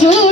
जी